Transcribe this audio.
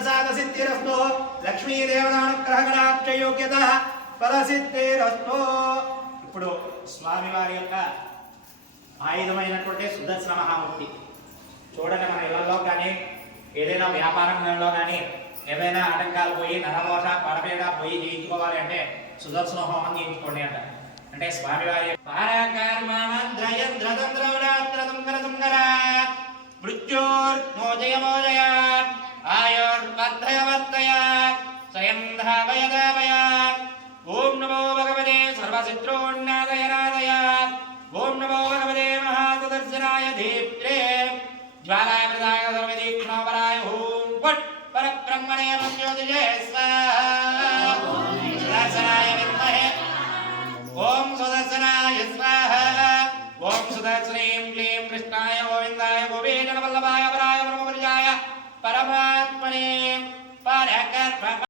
ప్రసాద సిద్ధిరస్తు లక్ష్మీ దేవతానుగ్రహగణాబ్జ యోగ్యత ఫలసిద్ధిరస్తు. ఇప్పుడు స్వామివారి యొక్క ఆయుధమైనటువంటి సుదర్శన మహామూర్తి చూడండి. మన ఇళ్లలో కానీ ఏదైనా వ్యాపారంలో కానీ ఏదైనా ఆటంకాలు పోయి నరమోష పడపేడ పోయి చేయించుకోవాలి అంటే సుదర్శన హోమం చేయించుకోండి అంట. అంటే స్వామివారి మృత్యోర్మోజయమోజయ ఆయుర్వర్ధయవర్ధయ స్వయం ధావయ ధావయ. ఓం నమో భగవతే సర్వశత్రున్నాదయ నాదయ. ఓం నమో భగవతే మహాసుదర్శనాయ దీప్తే జ్వాలామృతాయ సర్వదీక్షణోపరాయ. ఓం వట్ పరబ్రహ్మణే జ్యోతిషే స్వాహా. సుదర్శనాయ విద్మహే ఓం సుదర్శనాయ స్వాహా. ఓం సుదర్శనీం క్లీం కృష్ణాయ గోవిందాయ గోపీజనవల్లభాయ పరాయ పరమపురుషాయ పరమాత్మనే పరకర్మ